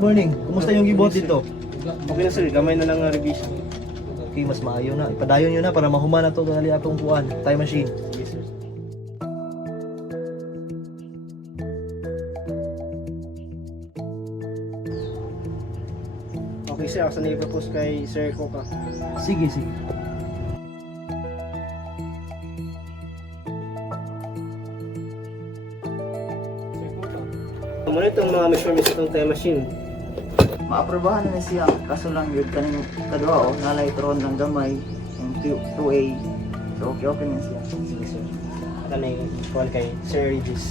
morning. Kumusta yung gibuhat dito? Okay na sir, gamay na ng revision. Okay, mas maayo na. Ipadayon nyo na para mahuman na to gali atong kuan, time machine. Yes sir. Okay sir, ako sa nai-propose kay Sir Coca. Sige, sige. Muna itong mga measurements itong time machine. Maaprobahan na siya, kaso lang yun kaning kadwa o nalay tron ng gamay yung 2A. So okay na siya. Sige sir. At ano yung call kay Sir Regis.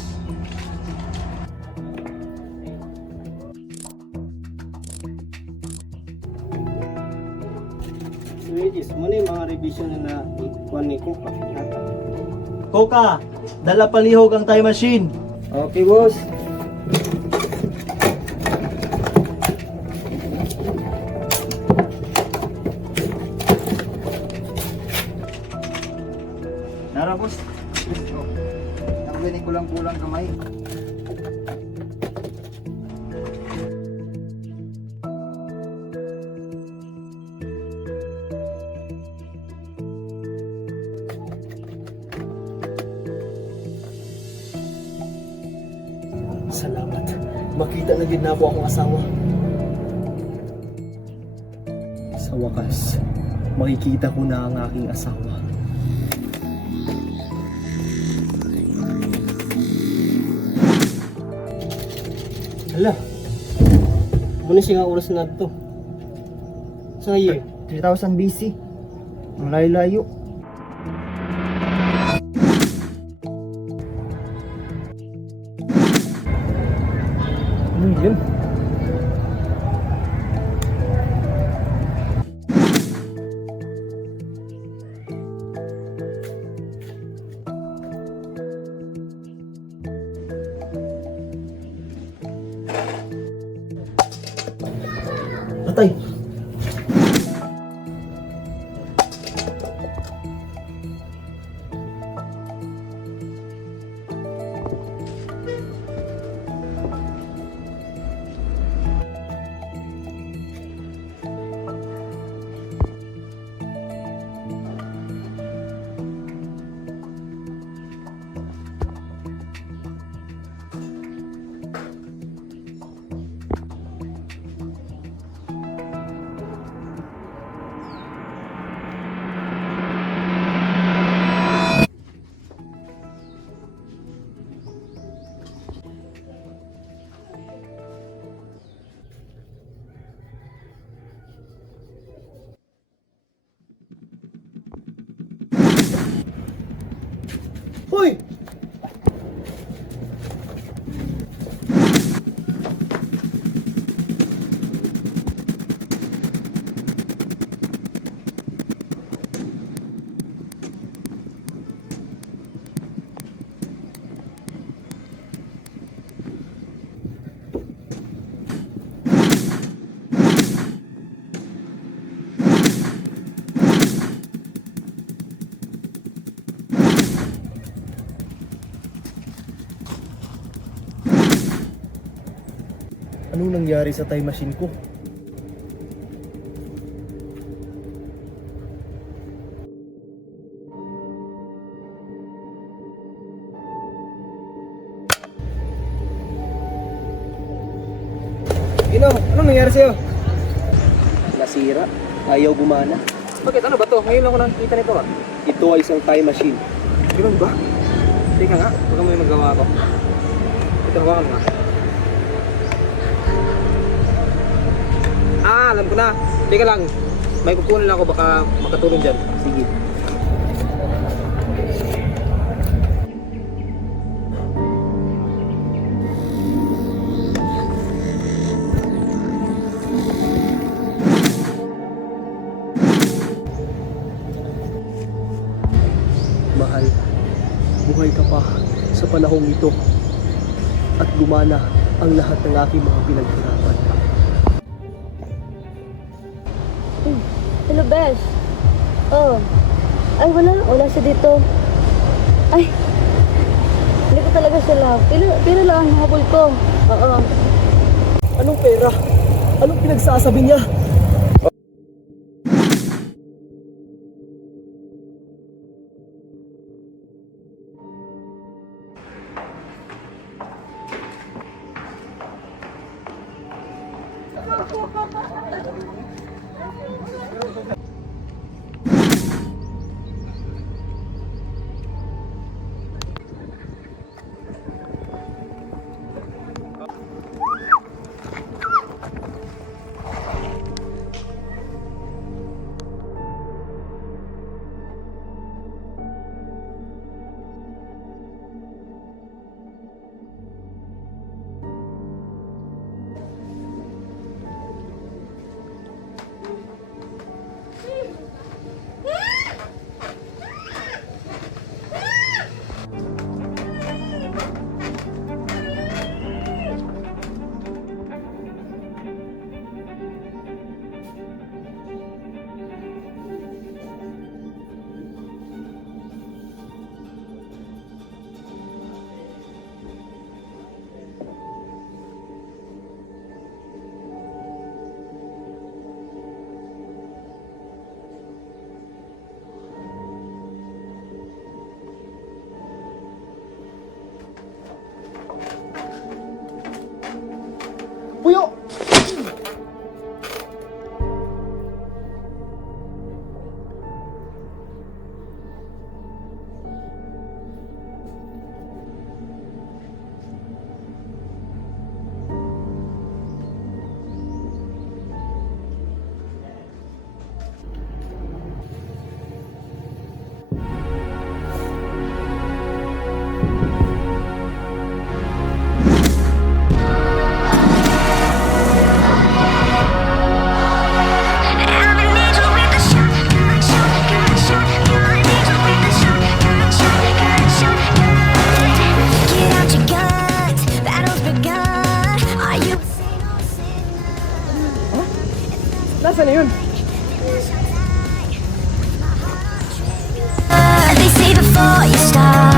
Sir Regis, muna yung mga revision na ikuan ni Coca. Coca, dala palihog ang time machine. Okay boss. Nara boss. Oh. Ang gani kulang-kulang kamay. Salamat. Makita na din na ako akong asawa. Sa wakas, makikita ko na ang aking asawa. Hala. Muna siya nga oras na ito. Sa year. 3000 BC. Ang layo-layo. Ano yun? Atay! Hoy! Anong nangyari sa time machine ko? Gino, anong nangyari sa'yo? Nasira. Ayaw gumana. Bakit? Ano ba to? Ngayon lang ko nakikita nito ah. Ito ay isang time machine. Ganun ba? Teka nga, baka may magawa ko. Ito, hawakan mo nga. Ah, alam ko na. Teka lang. May kukunin lang ako, baka makatulong dyan. Sige. Mahal, buhay ka pa sa panahong ito at gumana ang lahat ng aking mga pinaghirapan. Hello, Besh. Oh. Ay, wala siya dito. Ay, hindi ko talaga siya love. Pero lang ang habol ko. Oo. Anong pera? Anong pinagsasabi niya? Puyo! Nasaan na yun? They say before you start